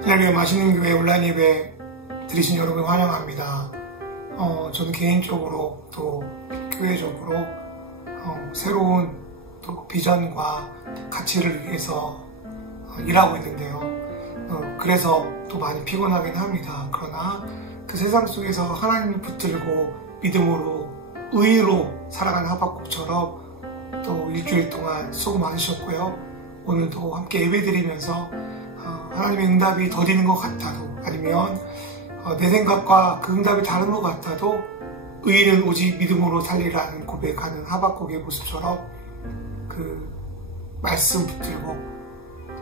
하나님의 맛있는 교회 온라인 예배 들으신 여러분 환영합니다. 저는 개인적으로 또 교회적으로 새로운 또 비전과 가치를 위해서 일하고 있는데요. 그래서 또 많이 피곤하긴 합니다. 그러나 그 세상 속에서 하나님을 붙들고 믿음으로 의로 살아가는 하박국처럼 또 일주일 동안 수고 많으셨고요. 오늘도 함께 예배드리면서 하나님의 응답이 더디는 것 같아도 아니면 내 생각과 그 응답이 다른 것 같아도 의인은 오직 믿음으로 살리라는 고백하는 하박국의 모습처럼 그 말씀 붙들고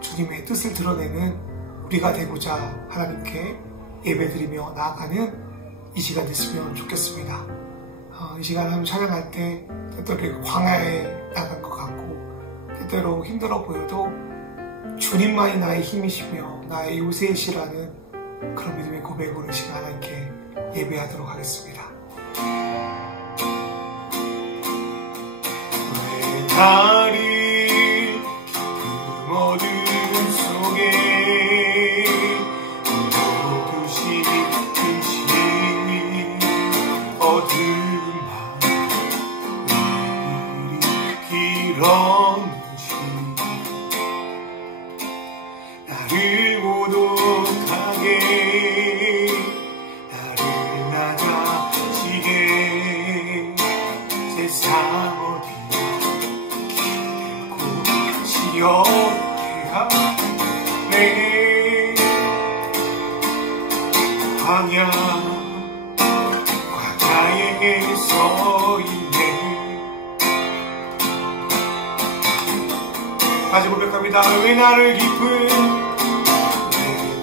주님의 뜻을 드러내는 우리가 되고자 하나님께 예배드리며 나아가는 이 시간 됐으면 좋겠습니다. 이 시간 하나님 찬양할 때 때때로 광야에 나간 것 같고 때때로 힘들어 보여도 주님만이 나의 힘이시며 나의 요새이시라는 그런 믿음의 고백으로 이 시간 하나님께 예배하도록 하겠습니다. 내 다리 그 어둠 속에 어두시 근심 어둠만 일으키런지 나를 고독하게 나를 낮아지게 세상 어디 기대고 지옥에 하네 광야에 서 있네. 다시 고백합니다. 왜 나를 깊은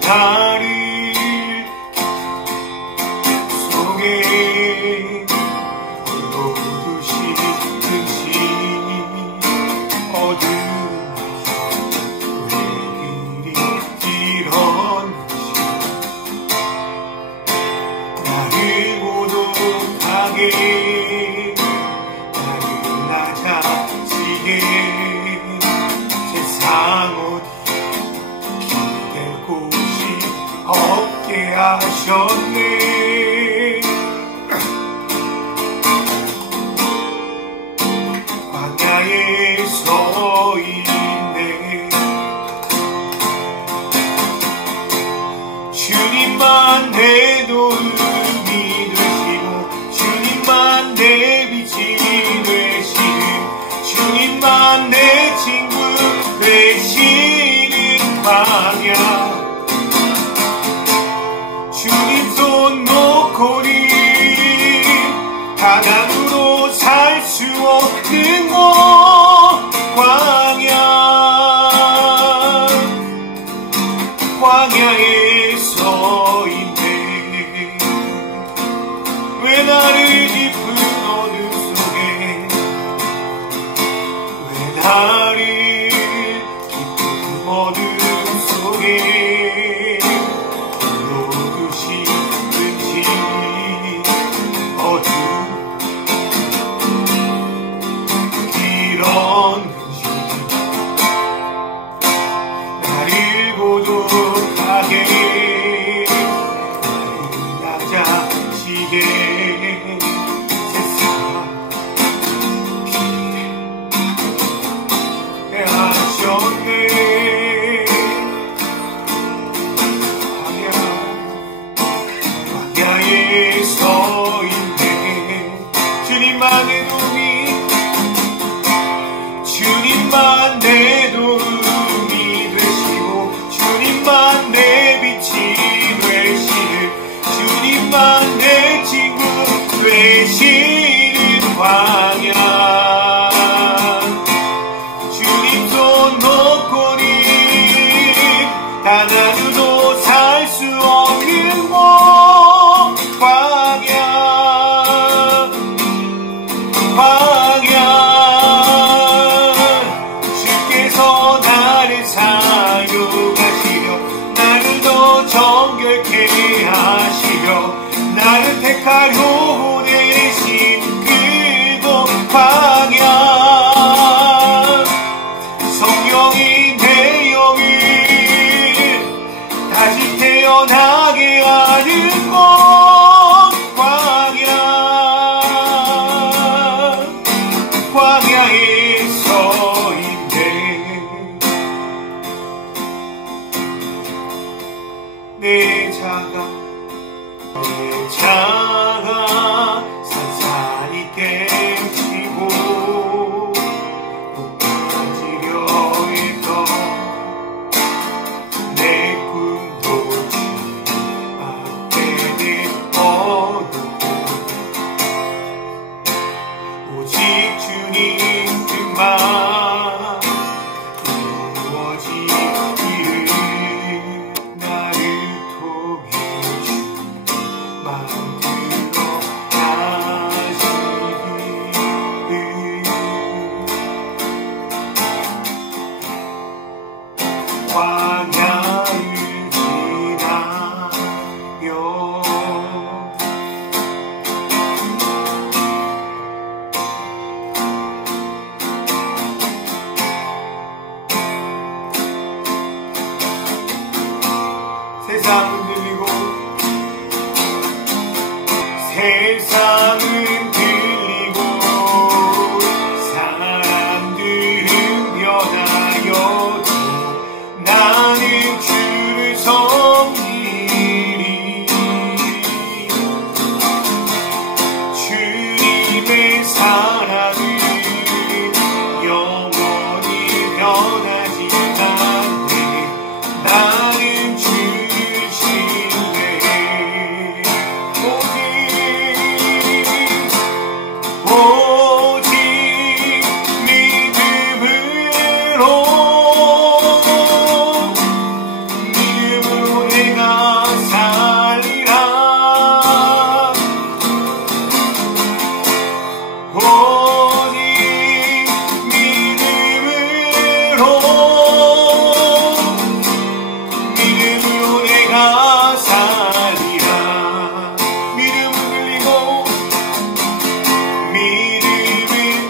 나를 속에 어두시 듯이 어둠 왜 그리 이런지 나를 고독하게 나를 낮아지게 세상 어디 기댈 곳이 없게 하셨네. 광야에 서 있네. 주님만 내 도움이 되시고 주님만 내 빛이 되시는 주님만 내 친구 되시는 광야 주님 손 놓고는 가난으로 살 수 없는 곳 광야에 서 있네. 왜 나를 깊은 어둠 속에 왜 나를 깊은 어둠 속에 어두시 든지 어둠 이런지 나를 고독하게 나를 낮아지게 세상 기대 하셨네. 변하게 하는 것 광야에서인데 내 자가 산산이 깨지고 높아지려 했던 내 꿈도 주 앞에 내어놓고 오직 주님 뜻만 이루어지기를 나를 통해 주 만들어 가시기를 광야를 지나며 세상은 들리고 사람들은 변하여도 나는 주를 섬기리 주님의 사랑은 영원히 변하지 않네 나는 주를 신뢰해 오직 믿음으로 내가 살리라 오직 믿음으로 내가 살리라 믿음은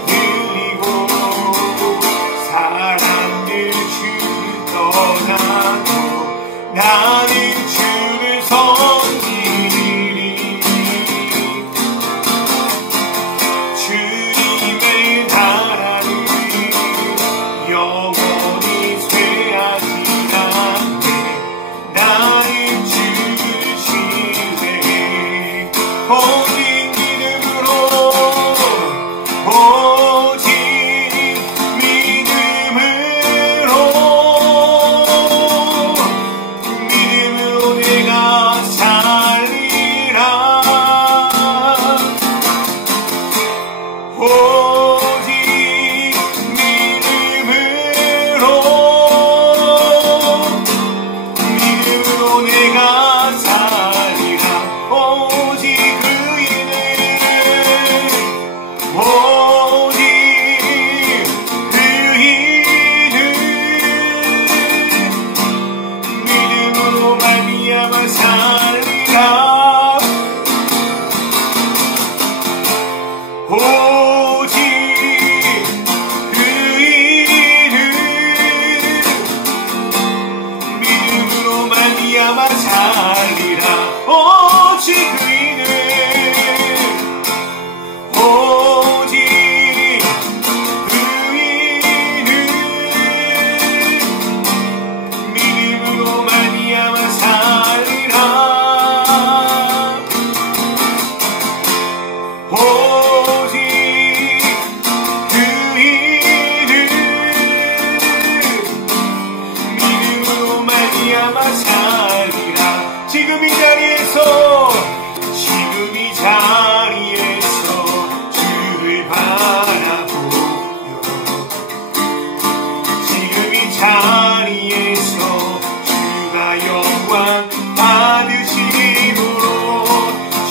들리고 사람들 주를 떠나도 나는 주를 섬기리 주님의 나라를 영원히 쇠하지 않네 나는 주를 신뢰해 오직 믿음으로 내가 살리라 오직 믿음으로 내가 살리라 오직 그 일을 믿음으로 말미암아 살리라 오직 그 일을 믿음으로 말미암아 살리라 오직 그 일을 오직 그 일을 믿음으로 말미암아 살리라 오직 그 일을 믿음으로 말미암아 살리라 지금 이 자리에서 주를 바라보며 지금 이 자리에서 주가 영광 받으심으로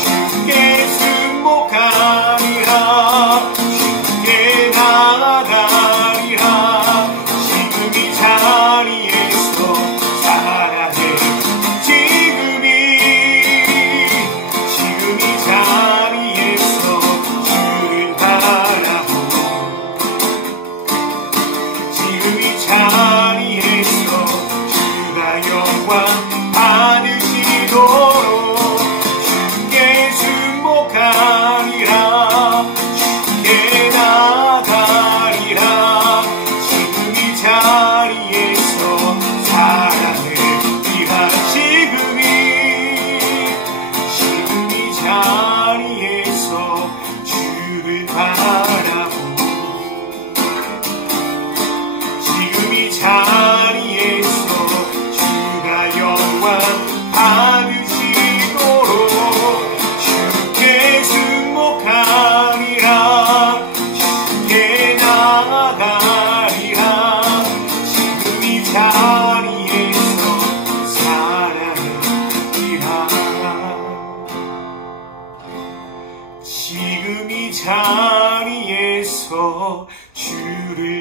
주께 승복하리라 주께 나아가리라 지금 이 자리에서 살아내 지금 이 자리에서 주를 바라보고 지금 이 자리에서 주가 영광 받으시리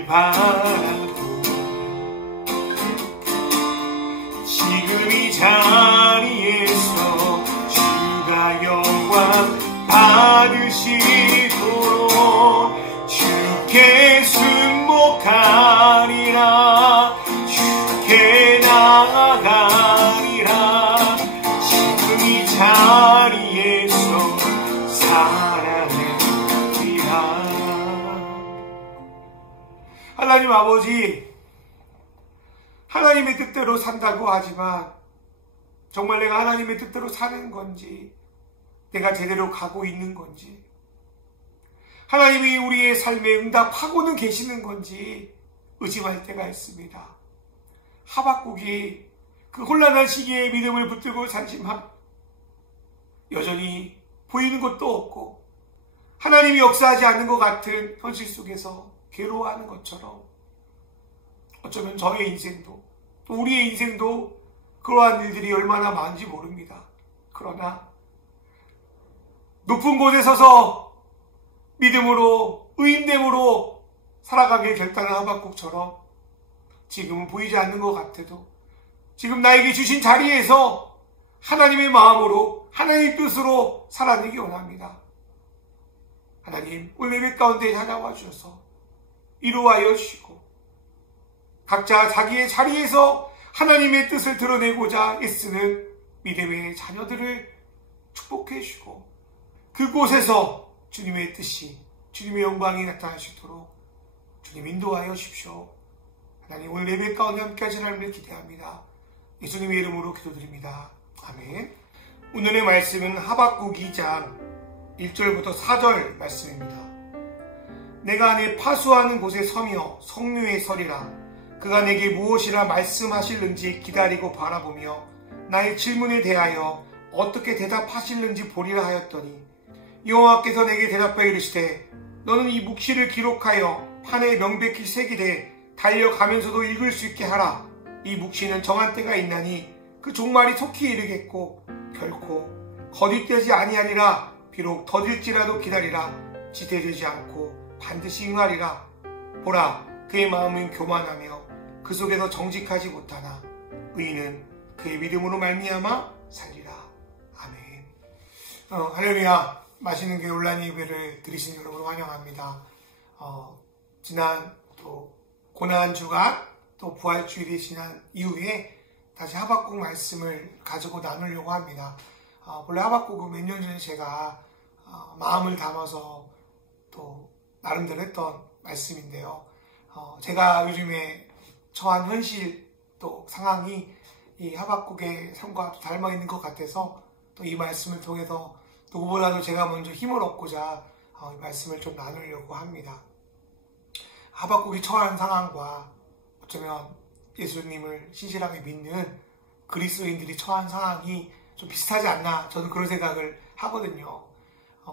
바라고 지금 이 자리에서 주가 영광 받으시도록 주께 순복하리라 주께 나아가리라 지금 이 자리에서 살아내리라. 하나님 아버지, 하나님의 뜻대로 산다고 하지만 정말 내가 하나님의 뜻대로 사는 건지, 내가 제대로 가고 있는 건지, 하나님이 우리의 삶에 응답하고는 계시는 건지 의심할 때가 있습니다. 하박국이 그 혼란한 시기에 믿음을 붙들고 살지만 여전히 보이는 것도 없고 하나님이 역사하지 않는 것 같은 현실 속에서 괴로워하는 것처럼 어쩌면 저의 인생도 또 우리의 인생도 그러한 일들이 얼마나 많은지 모릅니다. 그러나 높은 곳에 서서 믿음으로 의인됨으로 살아가길 결단한 하박국처럼 지금은 보이지 않는 것 같아도 지금 나에게 주신 자리에서 하나님의 마음으로 하나님의 뜻으로 살아내기 원합니다. 하나님, 오늘 예배 가운데 찾아와 주셔서 이루하여 주시고 각자 자기의 자리에서 하나님의 뜻을 드러내고자 애쓰는 믿음의 자녀들을 축복해 주시고 그곳에서 주님의 뜻이, 주님의 영광이 나타나시도록 주님 인도하여 주십시오. 하나님, 오늘 예배 가운데 함께 하신 하나님을 기대합니다. 예수님의 이름으로 기도드립니다. 아멘. 오늘의 말씀은 하박국 2장 1절부터 4절 말씀입니다. 내가 내 파수하는 곳에 서며 성류에 서리라. 그가 내게 무엇이라 말씀하실는지 기다리고 바라보며 나의 질문에 대하여 어떻게 대답하실는지 보리라 하였더니 여호와께서 내게 대답하여 이르시되 너는 이 묵시를 기록하여 판에 명백히 새기되 달려가면서도 읽을 수 있게 하라. 이 묵시는 정한 때가 있나니 그 종말이 속히 이르겠고 결코 거짓되지 아니하리라. 비록 더딜지라도 기다리라. 지체되지 않고 반드시 응하리라. 보라, 그의 마음은 교만하며 그 속에서 정직하지 못하나 의인은 그의 믿음으로 말미암아 살리라. 아멘. 할렐루야. 맛있는 교회 온라인 예배를 드리신 여러분 환영합니다. 지난 또 고난 주간 또 부활주일이 지난 이후에 다시 하박국 말씀을 가지고 나누려고 합니다. 원래 하박국은 몇 년 전에 제가 마음을 담아서 또 나름대로 했던 말씀인데요. 제가 요즘에 처한 현실 또 상황이 이 하박국의 삶과 닮아 있는 것 같아서 또 이 말씀을 통해서 누구보다도 제가 먼저 힘을 얻고자 이 말씀을 좀 나누려고 합니다. 하박국이 처한 상황과 어쩌면 예수님을 신실하게 믿는 그리스도인들이 처한 상황이 좀 비슷하지 않나, 저는 그런 생각을 하거든요.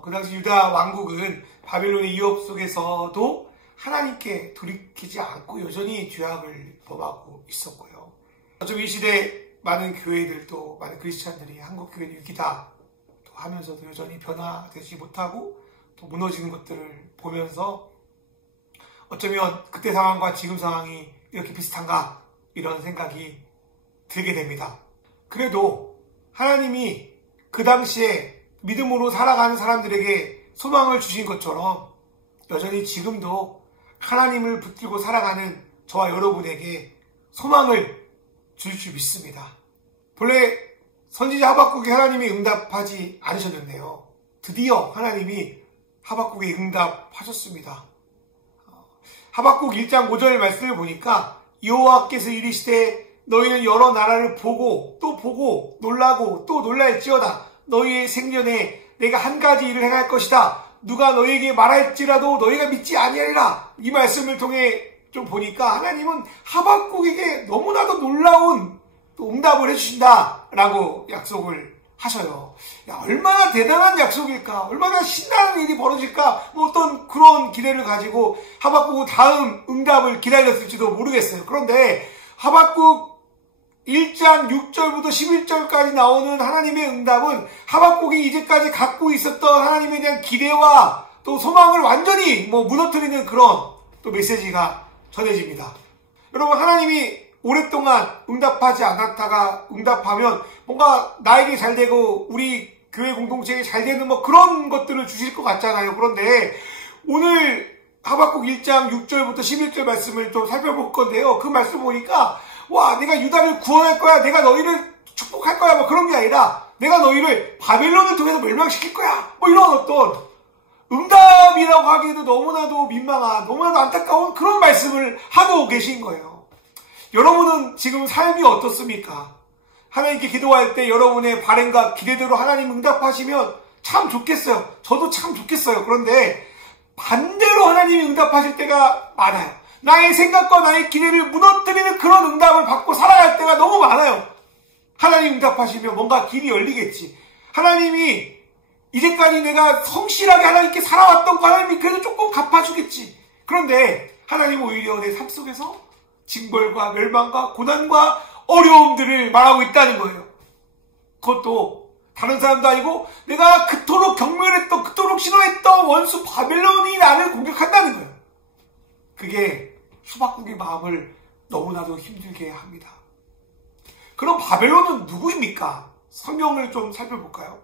그 당시 유다 왕국은 바벨론의 위협 속에서도 하나님께 돌이키지 않고 여전히 죄악을 범하고 있었고요. 어쩌면 이 시대 많은 교회들도, 많은 크리스찬들이 한국 교회는 위기다 하면서도 여전히 변화되지 못하고 또 무너지는 것들을 보면서 어쩌면 그때 상황과 지금 상황이 이렇게 비슷한가, 이런 생각이 들게 됩니다. 그래도 하나님이 그 당시에 믿음으로 살아가는 사람들에게 소망을 주신 것처럼 여전히 지금도 하나님을 붙들고 살아가는 저와 여러분에게 소망을 줄 줄 믿습니다. 본래 선지자 하박국이 하나님이 응답하지 않으셨는데요. 드디어 하나님이 하박국에 응답하셨습니다. 하박국 1장 5절 말씀을 보니까 여호와께서 이르시되 너희는 여러 나라를 보고 또 보고 놀라고 또 놀랄지어다. 너희의 생년에 내가 한 가지 일을 행할 것이다. 누가 너희에게 말할지라도 너희가 믿지 아니하리라. 이 말씀을 통해 좀 보니까 하나님은 하박국에게 너무나도 놀라운 또 응답을 해주신다라고 약속을 하셔요. 야, 얼마나 대단한 약속일까? 얼마나 신나는 일이 벌어질까? 뭐 어떤 그런 기대를 가지고 하박국은 다음 응답을 기다렸을지도 모르겠어요. 그런데 하박국 1장 6절부터 11절까지 나오는 하나님의 응답은 하박국이 이제까지 갖고 있었던 하나님에 대한 기대와 또 소망을 완전히 무너뜨리는 그런 또 메시지가 전해집니다. 여러분, 하나님이 오랫동안 응답하지 않았다가 응답하면 뭔가 나에게 잘 되고 우리 교회 공동체에 잘 되는 뭐 그런 것들을 주실 것 같잖아요. 그런데 오늘 하박국 1장 6절부터 11절 말씀을 좀 살펴볼 건데요. 그 말씀 보니까 와, 내가 유다를 구원할 거야, 내가 너희를 축복할 거야, 뭐 그런 게 아니라 내가 너희를 바벨론을 통해서 멸망시킬 거야, 뭐 이런 어떤 응답이라고 하기에도 너무나도 민망한, 너무나도 안타까운 그런 말씀을 하고 계신 거예요. 여러분은 지금 삶이 어떻습니까? 하나님께 기도할 때 여러분의 바람과 기대대로 하나님 응답하시면 참 좋겠어요. 저도 참 좋겠어요. 그런데 반대로 하나님이 응답하실 때가 많아요. 나의 생각과 나의 기대를 무너뜨리는 그런 응답을 받고 살아갈 때가 너무 많아요. 하나님 응답하시면 뭔가 길이 열리겠지. 하나님이 이제까지 내가 성실하게 하나님께 살아왔던 거 하나님이 그래도 조금 갚아주겠지. 그런데 하나님은 오히려 내 삶 속에서 징벌과 멸망과 고난과 어려움들을 말하고 있다는 거예요. 그것도 다른 사람도 아니고 내가 그토록 경멸했던, 그토록 싫어했던 원수 바벨론이 나를 공격한다는 거예요. 그게 하박국의 마음을 너무나도 힘들게 합니다. 그럼 바벨론은 누구입니까? 성경을 좀 살펴볼까요?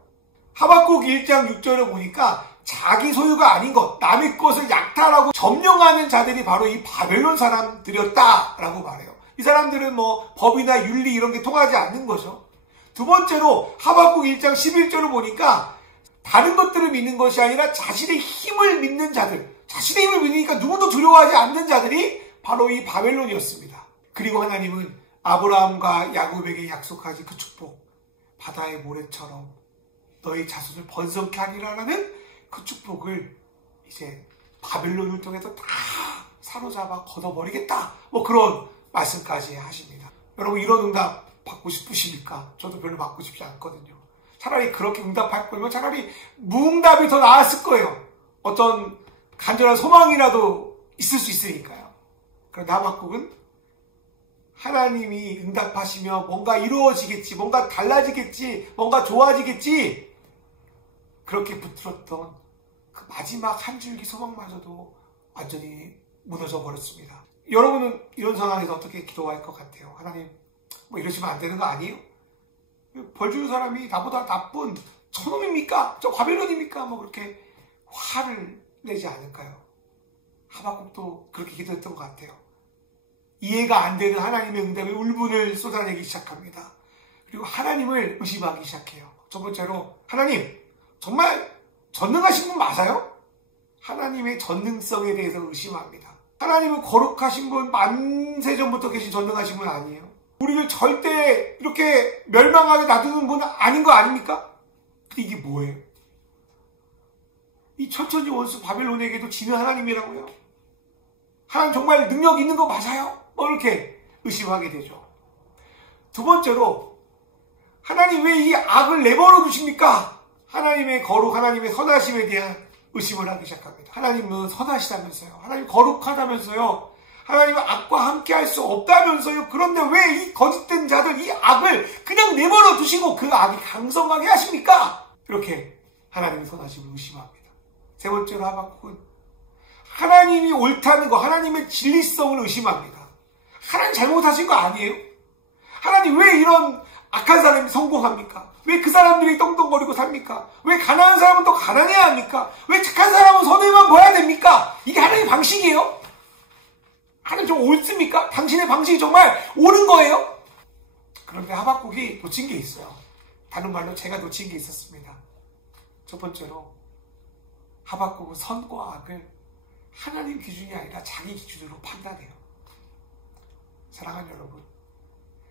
하박국 1장 6절을 보니까 자기 소유가 아닌 것, 남의 것을 약탈하고 점령하는 자들이 바로 이 바벨론 사람들이었다라고 말해요. 이 사람들은 뭐 법이나 윤리 이런 게 통하지 않는 거죠. 두 번째로 하박국 1장 11절을 보니까 다른 것들을 믿는 것이 아니라 자신의 힘을 믿는 자들, 자신의 힘을 믿으니까 누구도 두려워하지 않는 자들이 바로 이 바벨론이었습니다. 그리고 하나님은 아브라함과 야곱에게 약속하신 그 축복, 바다의 모래처럼 너희 자손을 번성케 하리라라는 그 축복을 이제 바벨론을 통해서 다 사로잡아 걷어버리겠다, 뭐 그런 말씀까지 하십니다. 여러분, 이런 응답 받고 싶으십니까? 저도 별로 받고 싶지 않거든요. 차라리 그렇게 응답할 거면 차라리 무응답이 더 나았을 거예요. 어떤 간절한 소망이라도 있을 수 있으니까요. 그런데 하박국은 하나님이 응답하시며 뭔가 이루어지겠지, 뭔가 달라지겠지, 뭔가 좋아지겠지, 그렇게 붙들었던 그 마지막 한 줄기 소망마저도 완전히 무너져 버렸습니다. 여러분은 이런 상황에서 어떻게 기도할 것 같아요? 하나님, 뭐 이러시면 안 되는 거 아니에요? 벌 주는 사람이 나보다 나쁜 저놈입니까? 저 바벨론입니까? 뭐 그렇게 화를 내지 않을까요? 하박국도 그렇게 기도했던 것 같아요. 이해가 안 되는 하나님의 응답에 울분을 쏟아내기 시작합니다. 그리고 하나님을 의심하기 시작해요. 첫 번째로, 하나님, 정말 전능하신 분 맞아요? 하나님의 전능성에 대해서 의심합니다. 하나님은 거룩하신 분, 만세 전부터 계신 전능하신 분 아니에요? 우리를 절대 이렇게 멸망하게 놔두는 분은 아닌 거 아닙니까? 이게 뭐예요? 이 천천히 원수 바벨론에게도 지는 하나님이라고요? 하나님 정말 능력 있는 거 맞아요? 뭐 이렇게 의심하게 되죠. 두 번째로, 하나님 왜 이 악을 내버려 두십니까? 하나님의 거룩, 하나님의 선하심에 대한 의심을 하기 시작합니다. 하나님은 선하시다면서요. 하나님 거룩하다면서요. 하나님은 악과 함께 할 수 없다면서요. 그런데 왜 이 거짓된 자들, 이 악을 그냥 내버려 두시고 그 악이 강성하게 하십니까? 이렇게 하나님의 선하심을 의심합니다. 세 번째로 하박국은 하나님이 옳다는 거, 하나님의 진리성을 의심합니다. 하나님 잘못하신 거 아니에요? 하나님 왜 이런 악한 사람이 성공합니까? 왜 그 사람들이 떵떵거리고 삽니까? 왜 가난한 사람은 또 가난해야 합니까? 왜 착한 사람은 선행만 보여야 됩니까? 이게 하나님의 방식이에요? 하나님 좀 옳습니까? 당신의 방식이 정말 옳은 거예요? 그런데 하박국이 놓친 게 있어요. 다른 말로 제가 놓친 게 있었습니다. 첫 번째로, 하박국은 선과 악을 하나님 기준이 아니라 자기 기준으로 판단해요. 사랑하는 여러분,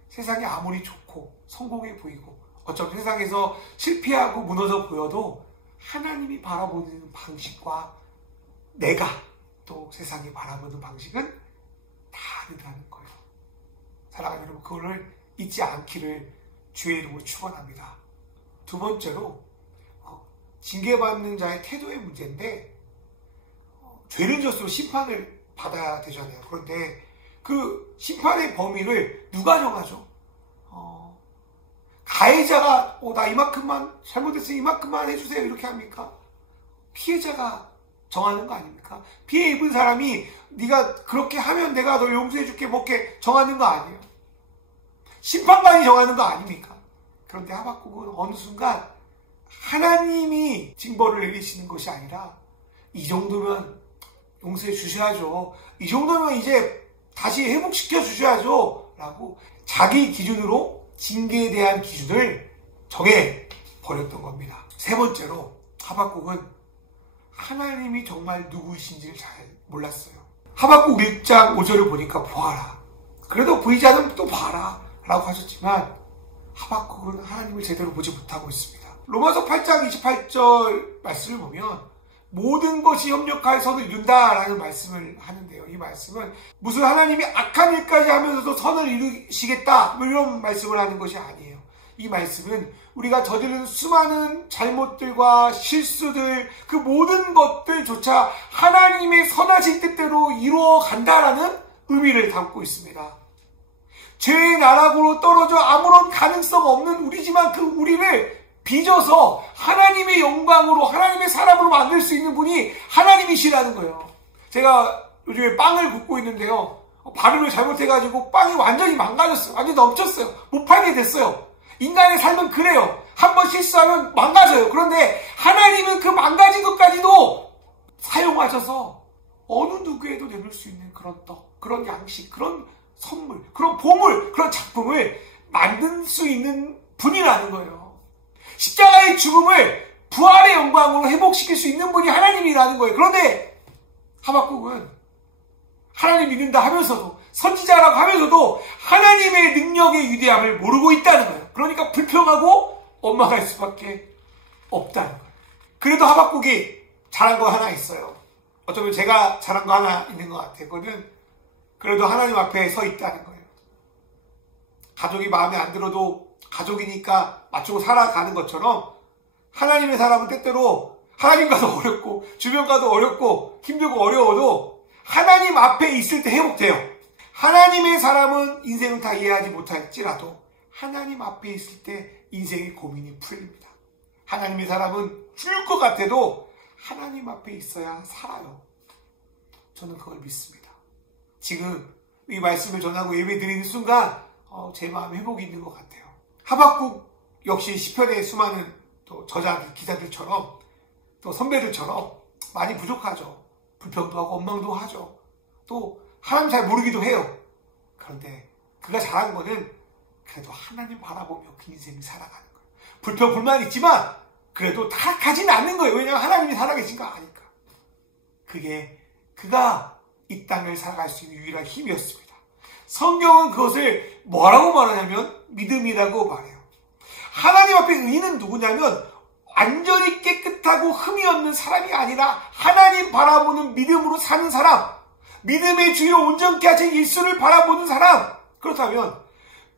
세상이 아무리 좋고 성공해 보이고 어쩌면 세상에서 실패하고 무너져 보여도 하나님이 바라보는 방식과 내가 또 세상이 바라보는 방식은 다르다는 거예요. 사랑하는 여러분, 그거를 잊지 않기를 주의 이름으로 축원합니다. 두 번째로, 징계받는 자의 태도의 문제인데, 죄를 졌으면 심판을 받아야 되잖아요. 그런데 그 심판의 범위를 누가 정하죠? 가해자가 나 이만큼만 잘못했으니 이만큼만 해주세요 이렇게 합니까? 피해자가 정하는 거 아닙니까? 피해 입은 사람이 네가 그렇게 하면 내가 널 용서해줄게 뭐게 정하는 거 아니에요. 심판관이 정하는 거 아닙니까? 그런데 하박국은 어느 순간 하나님이 징벌을 내리시는 것이 아니라 이 정도면 용서해 주셔야죠. 이 정도면 이제 다시 회복시켜 주셔야죠. 라고 자기 기준으로 징계에 대한 기준을 정해 버렸던 겁니다. 세 번째로 하박국은 하나님이 정말 누구이신지를 잘 몰랐어요. 하박국 1장 5절을 보니까 보아라. 그래도 보이지 않으면 또 봐라. 라고 하셨지만 하박국은 하나님을 제대로 보지 못하고 있습니다. 로마서 8장 28절 말씀을 보면 모든 것이 협력하여 선을 이룬다라는 말씀을 하는데요. 이 말씀은 무슨 하나님이 악한 일까지 하면서도 선을 이루시겠다 이런 말씀을 하는 것이 아니에요. 이 말씀은 우리가 저지른 수많은 잘못들과 실수들 그 모든 것들조차 하나님의 선하신 뜻대로 이루어 간다라는 의미를 담고 있습니다. 죄의 나락으로 떨어져 아무런 가능성 없는 우리지만 그 우리를 빚어서 하나님의 영광으로 하나님의 사람으로 만들 수 있는 분이 하나님이시라는 거예요. 제가 요즘에 빵을 굽고 있는데요. 발음을 잘못해가지고 빵이 완전히 망가졌어요. 완전히 넘쳤어요. 못 팔게 됐어요. 인간의 삶은 그래요. 한번 실수하면 망가져요. 그런데 하나님은 그 망가진 것까지도 사용하셔서 어느 누구에도 내놓을 수 있는 그런 떡, 그런 양식, 그런 선물, 그런 보물, 그런 작품을 만들 수 있는 분이라는 거예요. 십자가의 죽음을 부활의 영광으로 회복시킬 수 있는 분이 하나님이라는 거예요. 그런데 하박국은 하나님 믿는다 하면서도 선지자라고 하면서도 하나님의 능력의 위대함을 모르고 있다는 거예요. 그러니까 불평하고 원망할 수밖에 없다는 거예요. 그래도 하박국이 잘한 거 하나 있어요. 어쩌면 제가 잘한 거 하나 있는 것 같아요. 그거는 그래도 하나님 앞에 서 있다는 거예요. 가족이 마음에 안 들어도 가족이니까 맞추고 살아가는 것처럼 하나님의 사람은 때때로 하나님과도 어렵고 주변과도 어렵고 힘들고 어려워도 하나님 앞에 있을 때 회복돼요. 하나님의 사람은 인생을 다 이해하지 못할지라도 하나님 앞에 있을 때 인생의 고민이 풀립니다. 하나님의 사람은 죽을 것 같아도 하나님 앞에 있어야 살아요. 저는 그걸 믿습니다. 지금 이 말씀을 전하고 예배 드리는 순간 제 마음에 회복이 있는 것 같아요. 하박국 역시 시편의 수많은 또 저자들, 기자들처럼 또 선배들처럼 많이 부족하죠. 불평도 하고 원망도 하죠. 또 하나님 잘 모르기도 해요. 그런데 그가 잘한 거는 그래도 하나님 바라보며 그 인생을 살아가는 거예요. 불평, 불만 있지만 그래도 타락하지는 않는 거예요. 왜냐하면 하나님이 살아계신 거 아니까. 그게 그가 이 땅을 살아갈 수 있는 유일한 힘이었습니다. 성경은 그것을 뭐라고 말하냐면 믿음이라고 말해요. 하나님 앞에 의인은 누구냐면 완전히 깨끗하고 흠이 없는 사람이 아니라 하나님 바라보는 믿음으로 사는 사람, 믿음의 주요 온전케 하신 예수를 바라보는 사람. 그렇다면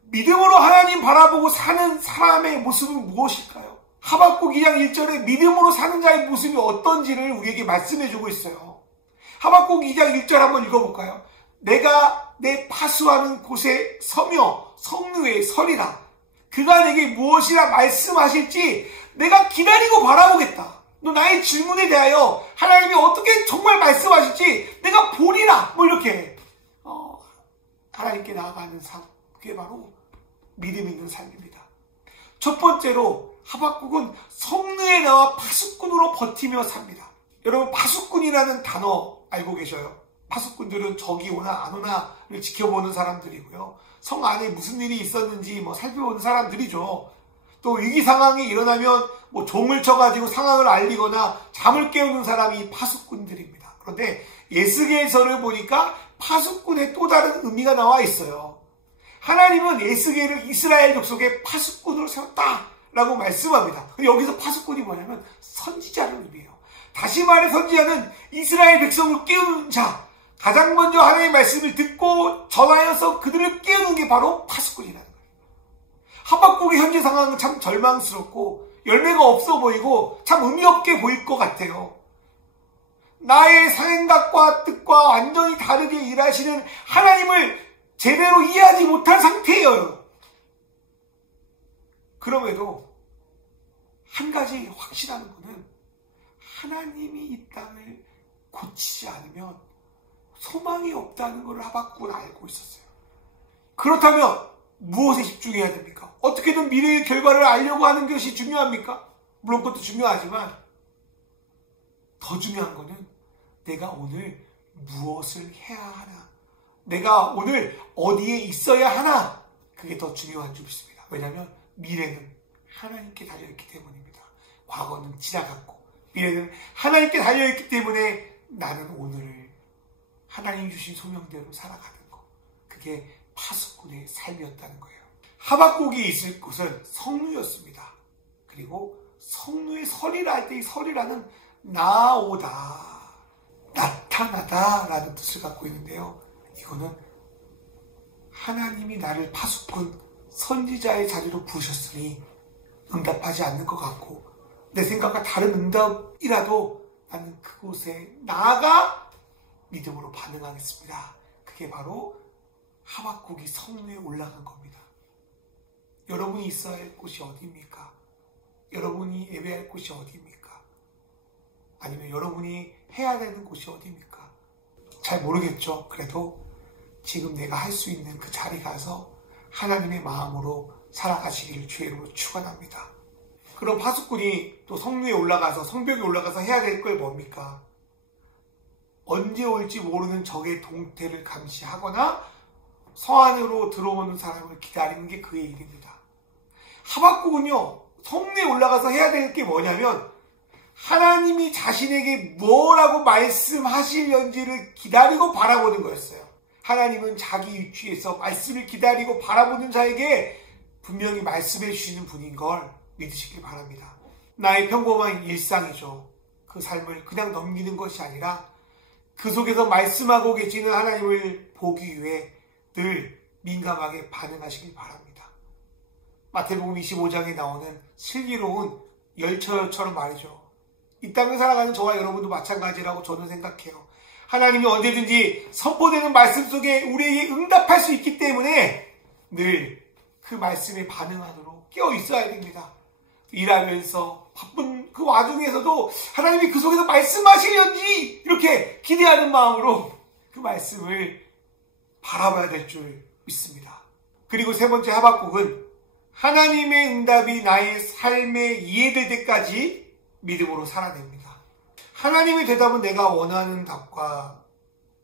믿음으로 하나님 바라보고 사는 사람의 모습은 무엇일까요? 하박국 2장 1절에 믿음으로 사는 자의 모습이 어떤지를 우리에게 말씀해주고 있어요. 하박국 2장 1절 한번 읽어볼까요? 내가 내 파수하는 곳에 서며 성루에 서리라. 그가 내게 무엇이라 말씀하실지 내가 기다리고 바라보겠다. 너 나의 질문에 대하여 하나님이 어떻게 정말 말씀하실지 내가 보리라. 뭐 이렇게 하나님께 나아가는 삶, 그게 바로 믿음 있는 삶입니다. 첫 번째로 하박국은 성루에 나와 파수꾼으로 버티며 삽니다. 여러분, 파수꾼이라는 단어 알고 계셔요? 파수꾼들은 적이 오나 안 오나를 지켜보는 사람들이고요. 성 안에 무슨 일이 있었는지 살펴보는 사람들이죠. 또 위기 상황이 일어나면 종을 쳐가지고 상황을 알리거나 잠을 깨우는 사람이 파수꾼들입니다. 그런데 에스겔서를 보니까 파수꾼의 또 다른 의미가 나와 있어요. 하나님은 에스겔을 이스라엘 족속의 파수꾼으로 세웠다라고 말씀합니다. 여기서 파수꾼이 뭐냐면 선지자를 의미해요. 다시 말해 선지자는 이스라엘 백성을 깨우는 자, 가장 먼저 하나님의 말씀을 듣고 전하여서 그들을 깨우는 게 바로 파수꾼이라는 거예요. 하박국의 현재 상황은 참 절망스럽고 열매가 없어 보이고 참 의미 없게 보일 것 같아요. 나의 생각과 뜻과 완전히 다르게 일하시는 하나님을 제대로 이해하지 못한 상태예요. 그럼에도 한 가지 확실한 것은 하나님이 이 땅을 고치지 않으면 소망이 없다는 것을 하박국은 알고 있었어요. 그렇다면 무엇에 집중해야 됩니까? 어떻게든 미래의 결과를 알려고 하는 것이 중요합니까? 물론 그것도 중요하지만 더 중요한 거는 내가 오늘 무엇을 해야 하나, 내가 오늘 어디에 있어야 하나, 그게 더 중요한 줄 믿습니다. 왜냐하면 미래는 하나님께 달려있기 때문입니다. 과거는 지나갔고 미래는 하나님께 달려있기 때문에 나는 오늘을 하나님 주신 소명대로 살아가는 것, 그게 파수꾼의 삶이었다는 거예요. 하박국이 있을 곳은 성루였습니다. 그리고 성루의 설이라 할 때 이 설이라는 나오다, 나타나다 라는 뜻을 갖고 있는데요. 이거는 하나님이 나를 파수꾼 선지자의 자리로 부르셨으니 응답하지 않는 것 같고 내 생각과 다른 응답이라도 나는 그곳에 나아가 믿음으로 반응하겠습니다. 그게 바로 하박국이 성루에 올라간 겁니다. 여러분이 있어야 할 곳이 어디입니까? 여러분이 예배할 곳이 어디입니까? 아니면 여러분이 해야 되는 곳이 어디입니까? 잘 모르겠죠. 그래도 지금 내가 할 수 있는 그 자리 가서 하나님의 마음으로 살아가시기를 주의 이름으로 축원합니다. 그럼 파수꾼이 또 성루에 올라가서 성벽에 올라가서 해야 될 걸 뭡니까? 언제 올지 모르는 적의 동태를 감시하거나 성 안으로 들어오는 사람을 기다리는 게 그의 일입니다. 하박국은요, 성루에 올라가서 해야 될 게 뭐냐면 하나님이 자신에게 뭐라고 말씀하실런지를 기다리고 바라보는 거였어요. 하나님은 자기 위치에서 말씀을 기다리고 바라보는 자에게 분명히 말씀해 주시는 분인 걸 믿으시길 바랍니다. 나의 평범한 일상이죠. 그 삶을 그냥 넘기는 것이 아니라 그 속에서 말씀하고 계시는 하나님을 보기 위해 늘 민감하게 반응하시길 바랍니다. 마태복음 25장에 나오는 슬기로운 열처처럼 말이죠. 이 땅을 살아가는 저와 여러분도 마찬가지라고 저는 생각해요. 하나님이 언제든지 선포되는 말씀 속에 우리에게 응답할 수 있기 때문에 늘 그 말씀에 반응하도록 깨어 있어야 됩니다. 일하면서 바쁜 그 와중에서도 하나님이 그 속에서 말씀하시려는지 이렇게 기대하는 마음으로 그 말씀을 바라봐야 될 줄 믿습니다. 그리고 세 번째 하박국은 하나님의 응답이 나의 삶에 이해될 때까지 믿음으로 살아냅니다. 하나님의 대답은 내가 원하는 답과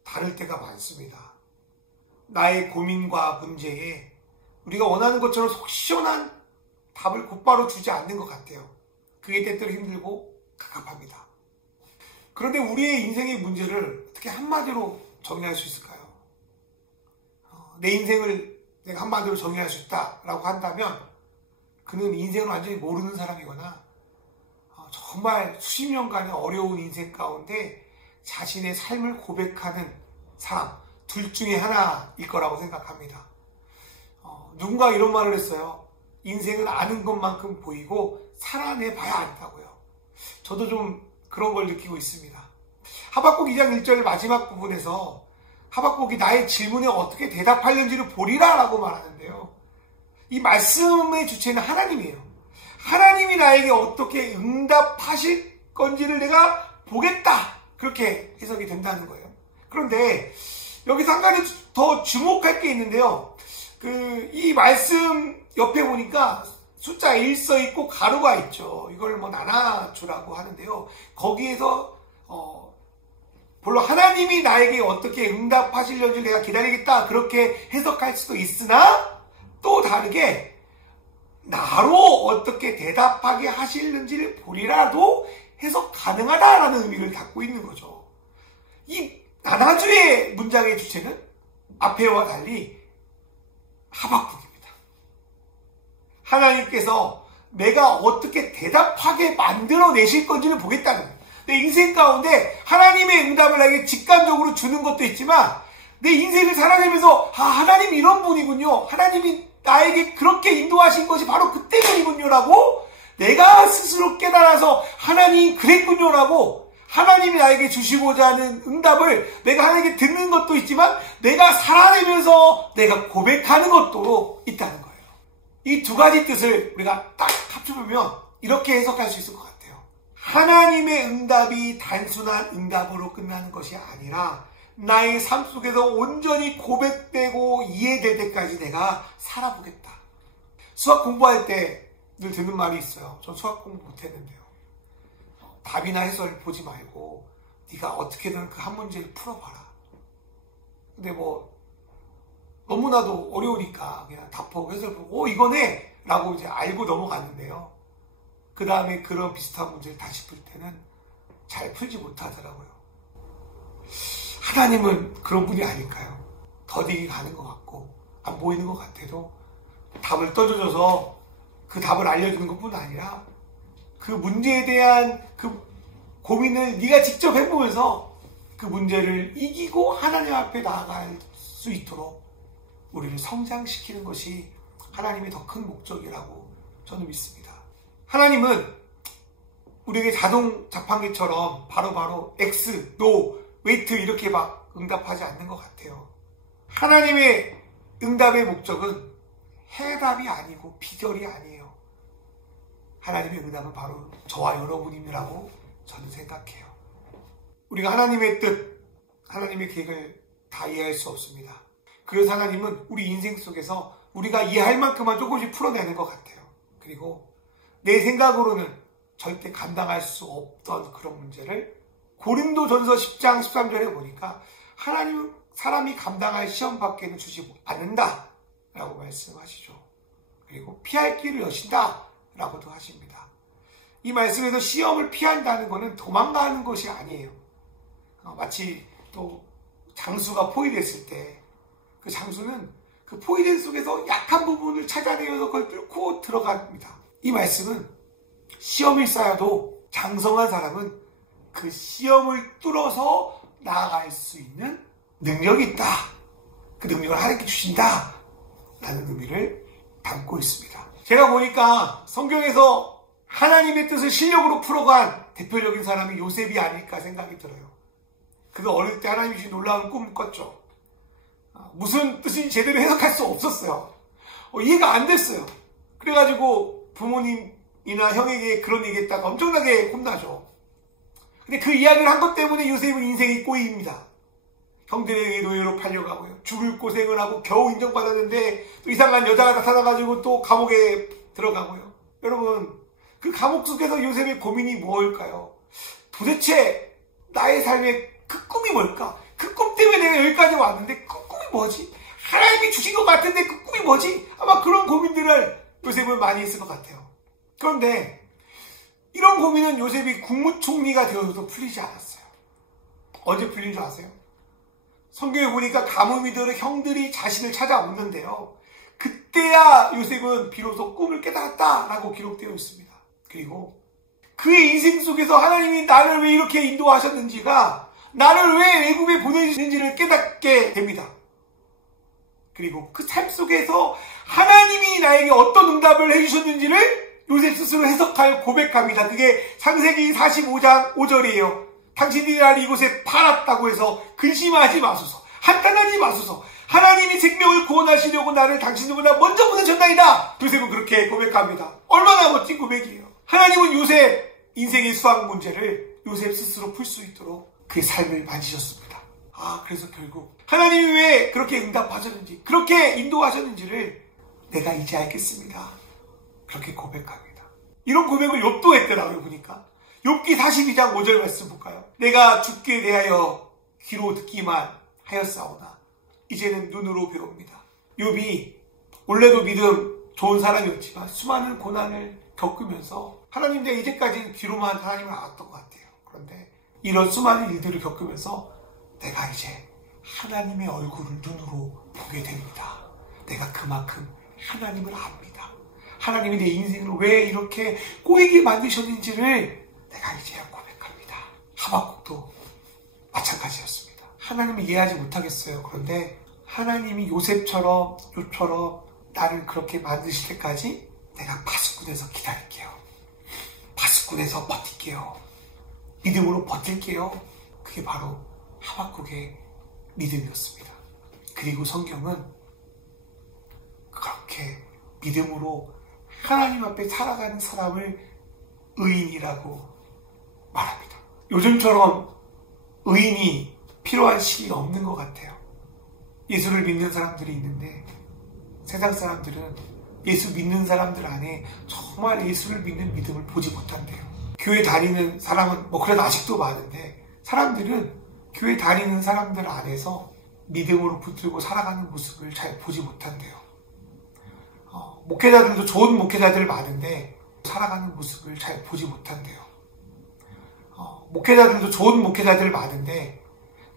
다를 때가 많습니다. 나의 고민과 문제에 우리가 원하는 것처럼 속 시원한 답을 곧바로 주지 않는 것 같아요. 그게 때때로 힘들고 갑갑합니다. 그런데 우리의 인생의 문제를 어떻게 한마디로 정리할 수 있을까요? 내 인생을 내가 한마디로 정리할 수 있다라고 한다면 그는 인생을 완전히 모르는 사람이거나 정말 수십 년간의 어려운 인생 가운데 자신의 삶을 고백하는 사람, 둘 중에 하나일 거라고 생각합니다. 누군가 이런 말을 했어요. 인생은 아는 것만큼 보이고 살아내봐야 안다고요. 저도 좀 그런 걸 느끼고 있습니다. 하박국 2장 1절 마지막 부분에서 하박국이 나의 질문에 어떻게 대답하려는지를 보리라 라고 말하는데요. 이 말씀의 주체는 하나님이에요. 하나님이 나에게 어떻게 응답하실 건지를 내가 보겠다. 그렇게 해석이 된다는 거예요. 그런데 여기서 한 가지 더 주목할 게 있는데요. 이 말씀 옆에 보니까 숫자 1 써 있고 가로가 있죠. 이걸 뭐 나눠주라고 하는데요. 거기에서 물론 하나님이 나에게 어떻게 응답하시려는지 내가 기다리겠다 그렇게 해석할 수도 있으나 또 다르게 나로 어떻게 대답하게 하시는지를 보리라도 해석 가능하다라는 의미를 갖고 있는 거죠. 이 나나주의 문장의 주체는 앞에와 달리 하박국입니다. 하나님께서 내가 어떻게 대답하게 만들어내실 건지를 보겠다는 거예요. 내 인생 가운데 하나님의 응답을 나에게 직관적으로 주는 것도 있지만 내 인생을 살아내면서 하나님 이런 분이군요. 하나님이 나에게 그렇게 인도하신 것이 바로 그 때문이군요라고 내가 스스로 깨달아서 하나님 그랬군요라고 하나님이 나에게 주시고자 하는 응답을 내가 하나님께 듣는 것도 있지만 내가 살아내면서 내가 고백하는 것도 있다는 거예요. 이 두 가지 뜻을 우리가 딱 합쳐보면 이렇게 해석할 수 있을 것 같아요. 하나님의 응답이 단순한 응답으로 끝나는 것이 아니라 나의 삶 속에서 온전히 고백되고 이해될 때까지 내가 살아보겠다. 수학 공부할 때 늘 듣는 말이 있어요. 전 수학 공부 못했는데요. 답이나 해설 보지 말고 네가 어떻게든 그 한 문제를 풀어봐라. 근데 뭐 너무나도 어려우니까 그냥 답 보고 해설 보고 이거네! 라고 이제 알고 넘어갔는데요. 그 다음에 그런 비슷한 문제를 다시 풀 때는 잘 풀지 못하더라고요. 하나님은 그런 분이 아닐까요? 더디게 가는 것 같고 안 보이는 것 같아도 답을 떠줘서 그 답을 알려주는 것뿐 아니라 그 문제에 대한 그 고민을 네가 직접 해보면서 그 문제를 이기고 하나님 앞에 나아갈 수 있도록 우리를 성장시키는 것이 하나님의 더 큰 목적이라고 저는 믿습니다. 하나님은 우리에게 자동 자판기처럼 바로바로 X, NO, WAIT 이렇게 막 응답하지 않는 것 같아요. 하나님의 응답의 목적은 해답이 아니고 비결이 아니에요. 하나님의 응답은 바로 저와 여러분이라고 저는 생각해요. 우리가 하나님의 뜻, 하나님의 계획을 다 이해할 수 없습니다. 그래서 하나님은 우리 인생 속에서 우리가 이해할 만큼만 조금씩 풀어내는 것 같아요. 그리고 내 생각으로는 절대 감당할 수 없던 그런 문제를 고린도전서 10장 13절에 보니까 하나님은 사람이 감당할 시험밖에는 주지 않는다 라고 말씀하시죠. 그리고 피할 길을 여신다 라고도 하십니다. 이 말씀에서 시험을 피한다는 것은 도망가는 것이 아니에요. 마치 또 장수가 포위됐을 때 그 장수는 그 포위된 속에서 약한 부분을 찾아내어서 그걸 뚫고 들어갑니다. 이 말씀은 시험이 쌓여도 장성한 사람은 그 시험을 뚫어서 나아갈 수 있는 능력이 있다. 그 능력을 하나님께 주신다. 라는 의미를 담고 있습니다. 제가 보니까 성경에서 하나님의 뜻을 실력으로 풀어간 대표적인 사람이 요셉이 아닐까 생각이 들어요. 그가 어릴 때 하나님이 주신 놀라운 꿈을 꿨죠. 무슨 뜻인지 제대로 해석할 수 없었어요. 이해가 안 됐어요. 그래가지고 부모님이나 형에게 그런 얘기했다가 엄청나게 혼나죠. 근데 그 이야기를 한 것 때문에 요셉은 인생이 꼬입니다. 형들에게 노예로 팔려가고요. 죽을 고생을 하고 겨우 인정받았는데 또 이상한 여자가 나타나가지고 또 감옥에 들어가고요. 여러분, 그 감옥 속에서 요셉의 고민이 뭘까요? 도대체 나의 삶의 그 꿈이 뭘까? 그 꿈 때문에 내가 여기까지 왔는데 그 꿈이 뭐지? 하나님이 주신 것 같은데 그 꿈이 뭐지? 아마 그런 고민들을 요셉은 많이 했을 것 같아요. 그런데 이런 고민은 요셉이 국무총리가 되어서도 풀리지 않았어요. 언제 풀린 줄 아세요? 성경에 보니까 가뭄이 들어 형들이 자신을 찾아오는데요. 그때야 요셉은 비로소 꿈을 깨달았다라고 기록되어 있습니다. 그리고 그의 인생 속에서 하나님이 나를 왜 이렇게 인도하셨는지가 나를 왜 외국에 보내주시는지를 깨닫게 됩니다. 그리고 그 삶 속에서 하나님이 나에게 어떤 응답을 해주셨는지를 요셉 스스로 해석하여 고백합니다. 그게 창세기 45장 5절이에요. 당신이 나를 이곳에 팔았다고 해서 근심하지 마소서. 한탄하지 마소서. 하나님이 생명을 구원하시려고 나를 당신보다 먼저 보내셨나이다. 요셉은 그렇게 고백합니다. 얼마나 멋진 고백이에요. 하나님은 요셉 인생의 수학 문제를 요셉 스스로 풀 수 있도록 그의 삶을 만지셨습니다. 그래서 결국 하나님이 왜 그렇게 응답하셨는지, 그렇게 인도하셨는지를 내가 이제 알겠습니다. 그렇게 고백합니다. 이런 고백을 욥도 했더라고요. 보니까 욥기 42장 5절 말씀 볼까요? 내가 주께 대하여 귀로 듣기만 하였사오나 이제는 눈으로 배웁니다. 욥이 원래도 믿음 좋은 사람이었지만 수많은 고난을 겪으면서 하나님, 내가 이제까지는 귀로만 하나님을 알았던 것 같아요. 그런데 이런 수많은 일들을 겪으면서 내가 이제 하나님의 얼굴을 눈으로 보게 됩니다. 내가 그만큼 하나님을 압니다. 하나님이 내 인생을 왜 이렇게 꼬이게 만드셨는지를 내가 이제야 고백합니다. 하박국도 마찬가지였습니다. 하나님을 이해하지 못하겠어요. 그런데 하나님이 요셉처럼 욥처럼 나를 그렇게 만드실 때까지 내가 파수꾼에서 기다릴게요. 파수꾼에서 버틸게요. 믿음으로 버틸게요. 그게 바로 하박국의 믿음이었습니다. 그리고 성경은 그렇게 믿음으로 하나님 앞에 살아가는 사람을 의인이라고 말합니다. 요즘처럼 의인이 필요한 시기가 없는 것 같아요. 예수를 믿는 사람들이 있는데 세상 사람들은 예수 믿는 사람들 안에 정말 예수를 믿는 믿음을 보지 못한대요. 교회 다니는 사람은 그래도 아직도 많은데 사람들은 교회 다니는 사람들 안에서 믿음으로 붙들고 살아가는 모습을 잘 보지 못한대요. 목회자들도 좋은 목회자들 많은데 살아가는 모습을 잘 보지 못한대요. 목회자들도 좋은 목회자들 많은데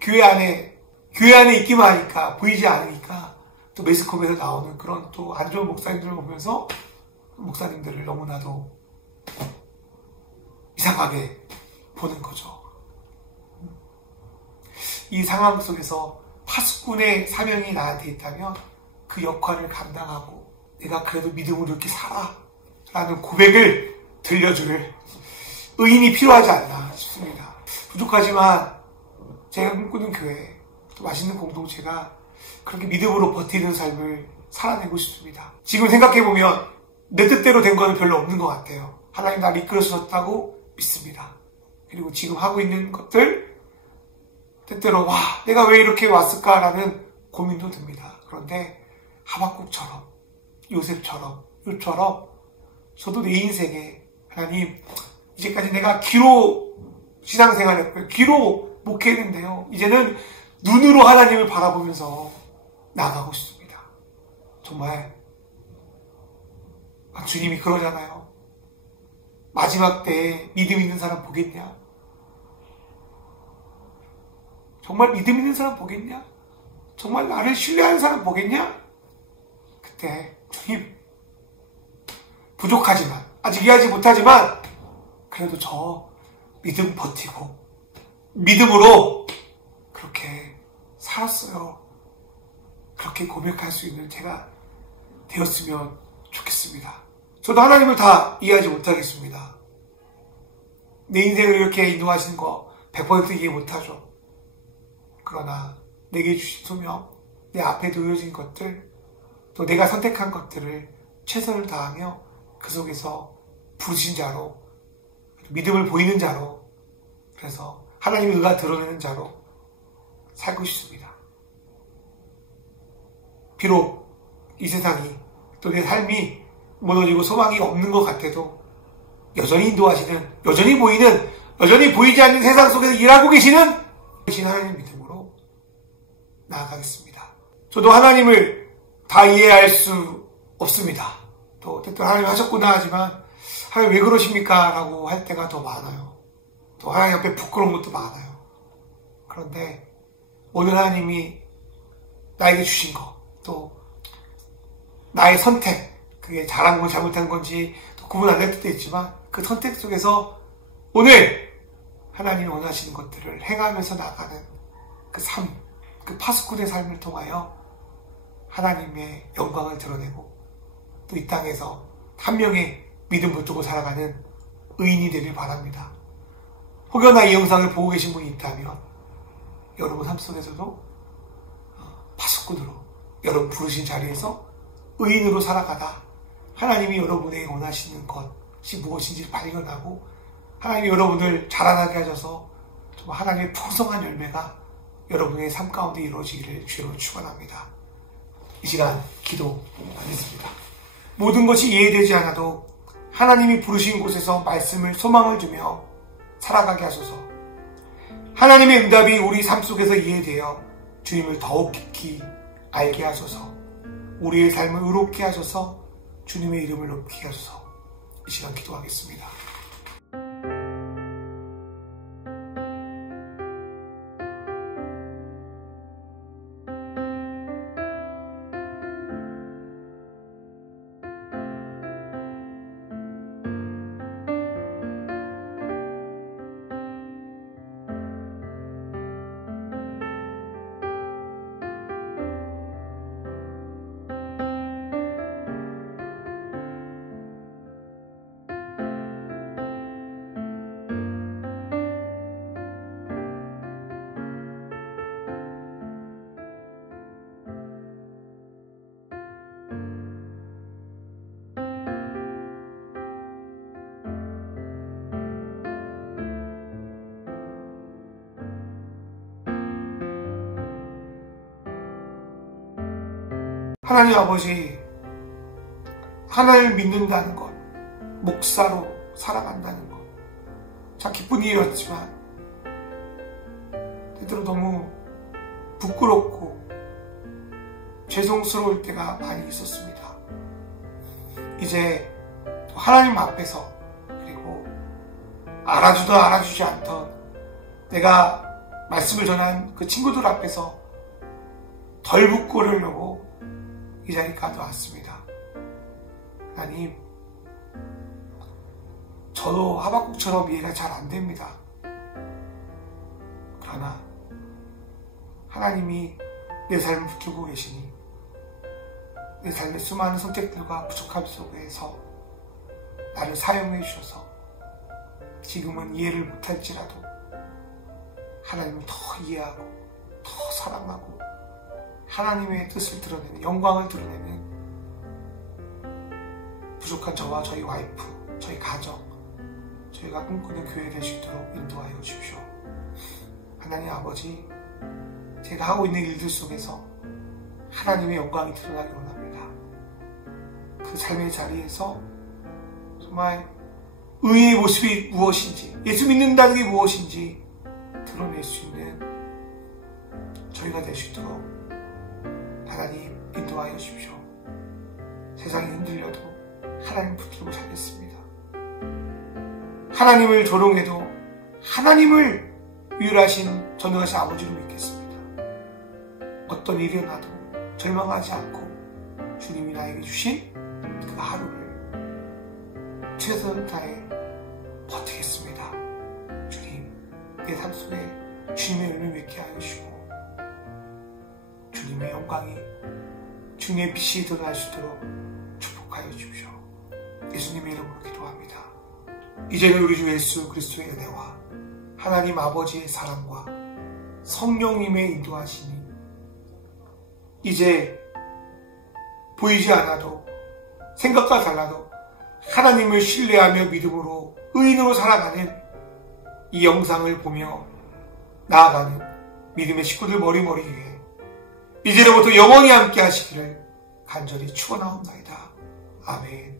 교회 안에 있기만 하니까 보이지 않으니까 또 매스컴에서 나오는 그런 또 안 좋은 목사님들을 보면서 목사님들을 너무나도 이상하게 보는 거죠. 이 상황 속에서 파수꾼의 사명이 나한테 있다면 그 역할을 감당하고 내가 그래도 믿음으로 이렇게 살아 라는 고백을 들려줄 의인이 필요하지 않나 싶습니다. 부족하지만 제가 꿈꾸는 교회, 또 맛있는 공동체가 그렇게 믿음으로 버티는 삶을 살아내고 싶습니다. 지금 생각해보면 내 뜻대로 된 거는 별로 없는 것 같아요. 하나님 나를 이끌어 주셨다고 믿습니다. 그리고 지금 하고 있는 것들 때때로 내가 왜 이렇게 왔을까라는 고민도 듭니다. 그런데 하박국처럼 요셉처럼 저도 내 인생에 하나님 이제까지 내가 기로 신앙생활했고요. 기로 목회했는데요. 이제는 눈으로 하나님을 바라보면서 나아가고 싶습니다. 정말 주님이 그러잖아요. 마지막 때에 믿음 있는 사람 보겠냐? 정말 믿음 있는 사람 보겠냐? 정말 나를 신뢰하는 사람 보겠냐? 그때 주님 부족하지만 아직 이해하지 못하지만 그래도 저 믿음 버티고 믿음으로 그렇게 살았어요. 그렇게 고백할 수 있는 제가 되었으면 좋겠습니다. 저도 하나님을 다 이해하지 못하겠습니다. 내 인생을 이렇게 인도하시는 거 100% 이해 못하죠. 그러나 내게 주신 소명, 내 앞에 놓여진 것들, 또 내가 선택한 것들을 최선을 다하며 그 속에서 부르신 자로, 믿음을 보이는 자로, 그래서 하나님의 의가 드러내는 자로 살고 싶습니다. 비록 이 세상이 또 내 삶이 무너지고 소망이 없는 것 같아도 여전히 인도하시는, 여전히 보이는, 여전히 보이지 않는 세상 속에서 일하고 계시는 하나님의 믿음으로 나아가겠습니다. 저도 하나님을 다 이해할 수 없습니다. 또 어쨌든 하나님 하셨구나 하지만 하나님 왜 그러십니까? 라고 할 때가 더 많아요. 또 하나님 앞에 부끄러운 것도 많아요. 그런데 오늘 하나님이 나에게 주신 것, 또 나의 선택, 그게 잘한 건 잘못한 건지 또 구분 안 될 때도 있지만 그 선택 속에서 오늘 하나님이 원하시는 것들을 행하면서 나가는 그 삶, 그 파수꾼의 삶을 통하여 하나님의 영광을 드러내고 또 이 땅에서 한 명의 믿음을 두고 살아가는 의인이 되길 바랍니다. 혹여나 이 영상을 보고 계신 분이 있다면 여러분 삶 속에서도 파수꾼으로 여러분 부르신 자리에서 의인으로 살아가다 하나님이 여러분에게 원하시는 것이 무엇인지 발견하고 하나님이 여러분을 자라나게 하셔서 정말 하나님의 풍성한 열매가 여러분의 삶 가운데 이루어지기를 주로 축원합니다. 이 시간 기도하겠습니다. 모든 것이 이해되지 않아도 하나님이 부르신 곳에서 말씀을 소망을 주며 살아가게 하소서. 하나님의 응답이 우리 삶 속에서 이해되어 주님을 더욱 깊이 알게 하소서. 우리의 삶을 의롭게 하셔서 주님의 이름을 높이게 하소서. 이 시간 기도하겠습니다. 하나님 아버지, 하나님을 믿는다는 것, 목사로 살아간다는 것, 참 기쁜 일이었지만 때때로 너무 부끄럽고 죄송스러울 때가 많이 있었습니다. 이제 하나님 앞에서, 그리고 알아주든 알아주지 않던 내가 말씀을 전한 그 친구들 앞에서 덜 부끄러우려고 이 자리까지 왔습니다. 하나님, 저도 하박국처럼 이해가 잘 안 됩니다. 그러나 하나님이 내 삶을 붙들고 계시니 내 삶의 수많은 선택들과 부족함 속에서 나를 사용해 주셔서 지금은 이해를 못할지라도 하나님을 더 이해하고 더 사랑하고 하나님의 뜻을 드러내는, 영광을 드러내는 부족한 저와 저희 와이프, 저희 가정, 저희가 꿈꾸는 교회 될 수 있도록 인도하여 주십시오. 하나님 아버지, 제가 하고 있는 일들 속에서 하나님의 영광이 드러나기 원합니다. 그 삶의 자리에서 정말 의의 모습이 무엇인지, 예수 믿는다는 게 무엇인지 드러낼 수 있는 저희가 될 수 있도록 하나님 인도하여 주십시오. 세상이 흔들려도 하나님 붙들고 살겠습니다. 하나님을 조롱해도 하나님을 유일하신 전능하신 아버지로 믿겠습니다. 어떤 일이 나도 절망하지 않고 주님이 나에게 주신 그 하루를 최선을 다해 버티겠습니다. 주님, 내 삶 속에 주님의 은혜를 맺게 하여 주시고 주님의 영광이, 주님의 빛이 드러날 수 있도록 축복하여 주십시오. 예수님의 이름으로 기도합니다. 이제는 우리 주 예수 그리스도의 은혜와 하나님 아버지의 사랑과 성령님의 인도하심이 이제 보이지 않아도 생각과 달라도 하나님을 신뢰하며 믿음으로 의인으로 살아가는 이 영상을 보며 나아가는 믿음의 식구들 머리머리 위에 이제로부터 영원히 함께 하시기를 간절히 축원하옵나이다. 아멘.